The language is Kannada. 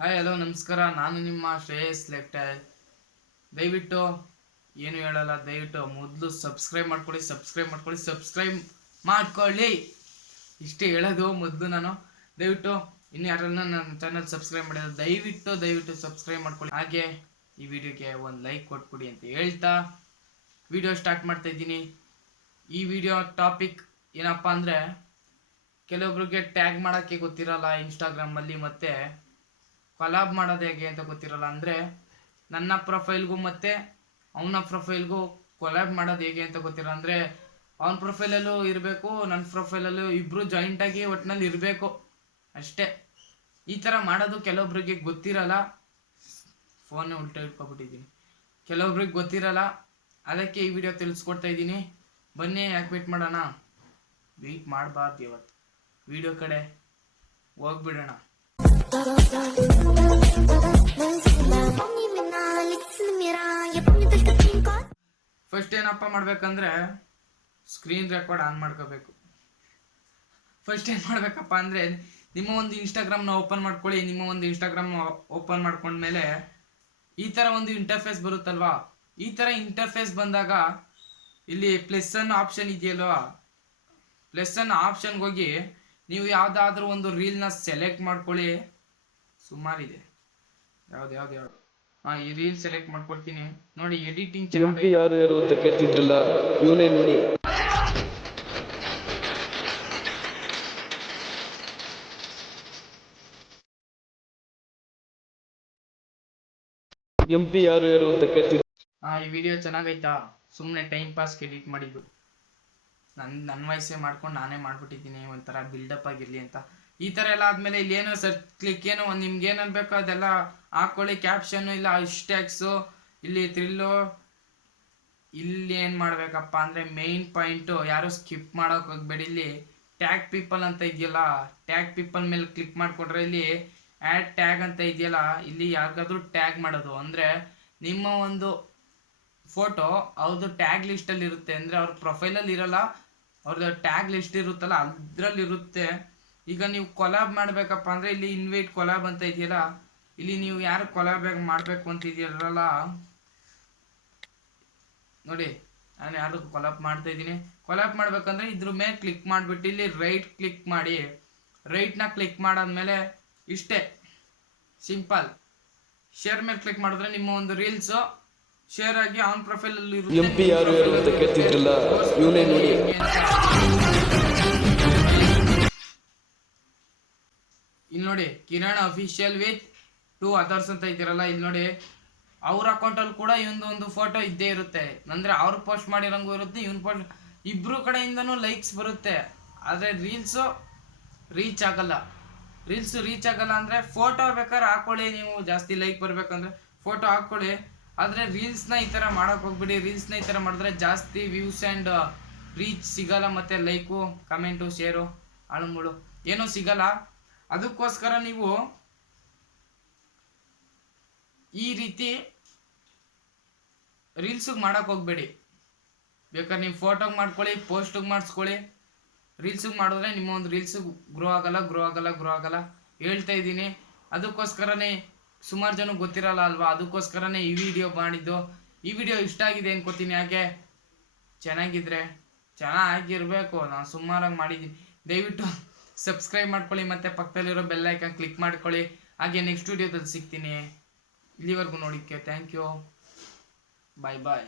ಹಾಯ್ ಹಲೋ ನಮಸ್ಕಾರ. ನಾನು ನಿಮ್ಮ ಶ್ರೇಯಸ್ ಲೆಫ್ಟೈಲ್ ದಯವಿಟ್ಟು ಏನು ಹೇಳಲ್ಲ, ದಯವಿಟ್ಟು ಮೊದಲು ಸಬ್ಸ್ಕ್ರೈಬ್ ಮಾಡ್ಕೊಳ್ಳಿ ಸಬ್ಸ್ಕ್ರೈಬ್ ಮಾಡ್ಕೊಳ್ಳಿ ಸಬ್ಸ್ಕ್ರೈಬ್ ಮಾಡ್ಕೊಳ್ಳಿ. ಇಷ್ಟೇ ಹೇಳೋದು ಮೊದಲು ನಾನು. ದಯವಿಟ್ಟು ಇನ್ನು ಯಾರನ್ನ ನನ್ನ ಚಾನಲ್ ಸಬ್ಸ್ಕ್ರೈಬ್ ಮಾಡಿದ್ರೆ ದಯವಿಟ್ಟು ದಯವಿಟ್ಟು ಸಬ್ಸ್ಕ್ರೈಬ್ ಮಾಡ್ಕೊಳ್ಳಿ. ಹಾಗೆ ಈ ವಿಡಿಯೋಗೆ ಒಂದು ಲೈಕ್ ಕೊಟ್ಬಿಡಿ ಅಂತ ಹೇಳ್ತಾ ವಿಡಿಯೋ ಸ್ಟಾರ್ಟ್ ಮಾಡ್ತಾ ಇದ್ದೀನಿ. ಈ ವಿಡಿಯೋ ಟಾಪಿಕ್ ಏನಪ್ಪ ಅಂದರೆ, ಕೆಲವೊಬ್ರಿಗೆ ಟ್ಯಾಗ್ ಮಾಡೋಕ್ಕೆ ಗೊತ್ತಿರಲ್ಲ ಇನ್ಸ್ಟಾಗ್ರಾಮಲ್ಲಿ ಮತ್ತು ಕೊಲಾಬ್ ಮಾಡೋದು ಹೇಗೆ ಅಂತ ಗೊತ್ತಿರಲ್ಲ, ಅಂದರೆ ನನ್ನ ಪ್ರೊಫೈಲ್ಗೂ ಮತ್ತು ಅವನ ಪ್ರೊಫೈಲ್ಗೂ ಕೊಲಾಬ್ ಮಾಡೋದು ಹೇಗೆ ಅಂತ ಗೊತ್ತಿರಲ್ಲ, ಅಂದರೆ ಅವನ ಪ್ರೊಫೈಲಲ್ಲೂ ಇರಬೇಕು ನನ್ನ ಪ್ರೊಫೈಲಲ್ಲೂ ಇಬ್ಬರು ಜಾಯಿಂಟಾಗಿ ಒಟ್ಟಿನಲ್ಲಿ ಇರಬೇಕು, ಅಷ್ಟೇ. ಈ ಥರ ಮಾಡೋದು ಕೆಲವೊಬ್ರಿಗೆ ಗೊತ್ತಿರಲ್ಲ. ಫೋನ್ ಉಲ್ಟಾ ಇಟ್ಕೊಬಿಟ್ಟಿದ್ದೀನಿ ಕೆಲವೊಬ್ರಿಗೆ ಗೊತ್ತಿರಲ್ಲ. ಅದಕ್ಕೆ ಈ ವಿಡಿಯೋ ತಿಳಿಸ್ಕೊಡ್ತಾ ಇದ್ದೀನಿ. ಬನ್ನಿ, ಯಾಕೆ ವೇಟ್ ಮಾಡೋಣ? ವೆಯ್ಟ್ ಮಾಡಬಾರ್ದು ಇವತ್ತು. ವಿಡಿಯೋ ಕಡೆ ಹೋಗ್ಬಿಡೋಣ. ಫಸ್ಟ್ ಏನಪ್ಪ ಮಾಡ್ಬೇಕಂದ್ರೆ ಸ್ಕ್ರೀನ್ ರೆಕಾರ್ಡ್ ಆನ್ ಮಾಡ್ಕೋಬೇಕು. ಫಸ್ಟ್ ಏನು ಮಾಡ್ಬೇಕಪ್ಪ ಅಂದ್ರೆ ನಿಮ್ಮ ಒಂದು ಇನ್ಸ್ಟಾಗ್ರಾಮ್ನ ಓಪನ್ ಮಾಡ್ಕೊಳ್ಳಿ, ನಿಮ್ಮ ಒಂದು ಇನ್ಸ್ಟಾಗ್ರಾಮ್ ಓಪನ್ ಮಾಡ್ಕೊಂಡ್ಮೇಲೆ ಈ ತರ ಒಂದು ಇಂಟರ್ಫೇಸ್ ಬರುತ್ತಲ್ವಾ? ಈ ತರ ಇಂಟರ್ಫೇಸ್ ಬಂದಾಗ ಇಲ್ಲಿ ಪ್ಲಸ್ ಅನ್ ಆಪ್ಷನ್ ಇದೆಯಲ್ವಾ? ಪ್ಲಸ್ ಅನ್ ಆಪ್ಷನ್ಗೆ ಹೋಗಿ ನೀವು ಯಾವುದಾದ್ರೂ ಒಂದು ರೀಲ್ನ ಸೆಲೆಕ್ಟ್ ಮಾಡ್ಕೊಳ್ಳಿ. ಸುಮಾರಿದೆ. ಯಾವ್ದು ಯಾವ್ದು ಯಾವ್ದು? ಹಾ ಈ ರೀಲ್ ಸೆಲೆಕ್ಟ್ ಮಾಡ್ಕೊಳ್ತೀನಿ ನೋಡಿ ಎಡಿಟಿಂಗ್ ಎಂ ಪಿ ಯಾರು ಯಾರು ಅಂತ ಕೇಳ್ತಿದ್ರಲ್ಲ ಇವನೇ ನೋಡಿ. ಎಂ ಪಿ ಯಾರು ಯಾರು ಅಂತ ಕೇಳ್ತಿದ್ರು ಆ ಈ ವಿಡಿಯೋ ಚೆನ್ನಾಗೈತಾ? ಸುಮ್ಮನೆ ಟೈಮ್ ಪಾಸ್ಗೆ ಎಡಿಟ್ ಮಾಡಿದ್ದು. ನನ್ನ ನನ್ನ ವಯಸ್ಸೇ ಮಾಡ್ಕೊಂಡು ನಾನೇ ಮಾಡ್ಬಿಟ್ಟಿದ್ದೀನಿ. ಒಂಥರ ಬಿಲ್ಡಪ್ ಆಗಿರಲಿ ಅಂತ. ಈ ಥರ ಎಲ್ಲ ಆದಮೇಲೆ ಇಲ್ಲಿ ಏನೋ ಸರ್ ಕ್ಲಿಕ್ ಏನೋ ಒಂದು ನಿಮ್ಗೆ ಅದೆಲ್ಲ ಹಾಕೊಳ್ಳಿ. ಕ್ಯಾಪ್ಷನ್ ಇಲ್ಲ ಇಷ್ಟ್ಯಾಕ್ಸು ಇಲ್ಲಿ ಥ್ರಿಲ್ಲು ಇಲ್ಲಿ ಏನು ಮಾಡಬೇಕಪ್ಪ ಅಂದರೆ ಮೇಯ್ನ್ ಪಾಯಿಂಟು ಯಾರು ಸ್ಕಿಪ್ ಮಾಡೋಕೆ ಹೋಗ್ಬೇಡಿ. ಇಲ್ಲಿ ಟ್ಯಾಗ್ ಪೀಪಲ್ ಅಂತ ಇದೆಯಲ್ಲ ಟ್ಯಾಗ್ ಪೀಪಲ್ ಮೇಲೆ ಕ್ಲಿಕ್ ಮಾಡಿಕೊಟ್ರೆ ಇಲ್ಲಿ ಆ್ಯಡ್ ಟ್ಯಾಗ್ ಅಂತ ಇದೆಯಲ್ಲ, ಇಲ್ಲಿ ಯಾರಿಗಾದ್ರೂ ಟ್ಯಾಗ್ ಮಾಡೋದು. ಅಂದರೆ ನಿಮ್ಮ ಒಂದು ಫೋಟೋ ಅವ್ರದ್ದು ಟ್ಯಾಗ್ ಲಿಸ್ಟಲ್ಲಿ ಇರುತ್ತೆ. ಅಂದರೆ ಅವ್ರ ಪ್ರೊಫೈಲಲ್ಲಿ ಇರಲ್ಲ ಅವ್ರದ್ದು ಟ್ಯಾಗ್ ಲಿಸ್ಟ್ ಇರುತ್ತಲ್ಲ ಅದ್ರಲ್ಲಿ ಇರುತ್ತೆ ಈಗ ನೀವು ಕೊಲಾಬ್ ಮಾಡಬೇಕಪ್ಪ ಅಂದ್ರೆ ಇಲ್ಲಿ ಇನ್ವೈಟ್ ಕೊಲಾಬ್ ಅಂತ ಇದೆಯಲ್ಲ, ಇಲ್ಲಿ ನೀವು ಯಾರು ಕೊಲಾಬ್ ಮಾಡಬೇಕು ಅಂತ ಇದೆಯಲ್ಲ ನೋಡಿ, ನಾನು ಯಾರು ಕೊಲಾಬ್ ಮಾಡ್ತಾ ಇದ್ದೀನಿ. ಕೊಲಾಬ್ ಮಾಡ್ಬೇಕಂದ್ರೆ ಇದ್ರ ಮೇಲೆ ಕ್ಲಿಕ್ ಮಾಡ್ಬಿಟ್ಟು ಇಲ್ಲಿ ರೈಟ್ ಕ್ಲಿಕ್ ಮಾಡಿ. ರೈಟ್ನ ಕ್ಲಿಕ್ ಮಾಡಾದ್ಮೇಲೆ ಇಷ್ಟೇ ಸಿಂಪಲ್ ಶೇರ್ ಮೇಲೆ ಕ್ಲಿಕ್ ಮಾಡಿದ್ರೆ ನಿಮ್ಮ ಒಂದು ರೀಲ್ಸು ಶೇರ್ ಆಗಿ ಅವನ ಪ್ರೊಫೈಲ್ ಅಲ್ಲಿ ನೋಡಿ. ನೋಡಿ, Kiran official with two others ಅಂತ ಇದ್ದೀರಲ್ಲ, ಇಲ್ಲಿ ನೋಡಿ, ಅವ್ರ ಅಕೌಂಟಲ್ಲಿ ಕೂಡ ಇವಂದು ಒಂದು ಫೋಟೋ ಇದ್ದೇ ಇರುತ್ತೆ. ಅಂದ್ರೆ ಅವ್ರು ಪೋಸ್ಟ್ ಮಾಡಿರಂಗೂ ಇರುತ್ತೆ, ಇವನ್ ಪೋಸ್ಟ್ ಇಬ್ರು ಕಡೆಯಿಂದನೂ ಲೈಕ್ಸ್ ಬರುತ್ತೆ. ಆದರೆ ರೀಲ್ಸು ರೀಚ್ ಆಗಲ್ಲ. ರೀಲ್ಸ್ ರೀಚ್ ಆಗಲ್ಲ ಅಂದರೆ ಫೋಟೋ ಬೇಕಾದ್ರೆ ಹಾಕೊಳ್ಳಿ, ನೀವು ಜಾಸ್ತಿ ಲೈಕ್ ಬರಬೇಕಂದ್ರೆ ಫೋಟೋ ಹಾಕ್ಕೊಳ್ಳಿ ಆದರೆ ರೀಲ್ಸ್ನ ಈ ಥರ ಮಾಡೋಕೆ ಹೋಗ್ಬಿಡಿ. ರೀಲ್ಸ್ನ ಈ ಥರ ಮಾಡಿದ್ರೆ ಜಾಸ್ತಿ ವ್ಯೂಸ್ ಆ್ಯಂಡ್ ರೀಚ್ ಸಿಗಲ್ಲ ಮತ್ತು ಲೈಕು ಕಮೆಂಟು ಶೇರು ಅಳುಮುಳು ಏನೂ ಸಿಗಲ್ಲ. ಅದಕ್ಕೋಸ್ಕರ ನೀವು ಈ ರೀತಿ ರೀಲ್ಸಿಗೆ ಮಾಡೋಕೆ ಹೋಗ್ಬೇಡಿ. ಬೇಕಾದ್ರೆ ನೀವು ಫೋಟೋಗೆ ಮಾಡ್ಕೊಳ್ಳಿ ಪೋಸ್ಟಿಗೆ ಮಾಡಿಸ್ಕೊಳ್ಳಿ. ರೀಲ್ಸಿಗೆ ಮಾಡಿದ್ರೆ ನಿಮ್ಮ ಒಂದು ರೀಲ್ಸಿಗೆ ಗ್ರೋ ಆಗಲ್ಲ ಗ್ರೋ ಆಗಲ್ಲ ಗ್ರೋ ಆಗಲ್ಲ. ಹೇಳ್ತಾ ಇದ್ದೀನಿ. ಅದಕ್ಕೋಸ್ಕರನೇ ಸುಮಾರು ಜನ ಗೊತ್ತಿರಲ್ಲ ಅಲ್ವಾ? ಅದಕ್ಕೋಸ್ಕರನೇ ಈ ವಿಡಿಯೋ ಮಾಡಿದ್ದು. ಈ ವಿಡಿಯೋ ಇಷ್ಟ ಆಗಿದೆ ಅನ್ಕೋತೀನಿ. ಯಾಕೆ? ಚೆನ್ನಾಗಿದ್ರೆ ಚೆನ್ನಾಗಿರ್ಬೇಕು. ನಾನು ಸುಮಾರಾಗಿ ಮಾಡಿದ್ದೀನಿ. ದಯವಿಟ್ಟು ಸಬ್ಸ್ಕ್ರೈಬ್ ಮಾಡ್ಕೊಳ್ಳಿ ಮತ್ತು ಪಕ್ಕದಲ್ಲಿರೋ ಬೆಲ್ ಐಕನ್ ಕ್ಲಿಕ್ ಮಾಡ್ಕೊಳ್ಳಿ. ಹಾಗೆ ನೆಕ್ಸ್ಟ್ ವಿಡಿಯೋದಲ್ಲಿ ಸಿಗ್ತೀನಿ. ಇಲ್ಲಿವರೆಗೂ ನೋಡಿಕ್ಕೆ ಥ್ಯಾಂಕ್ ಯು ಬಾಯ್ ಬಾಯ್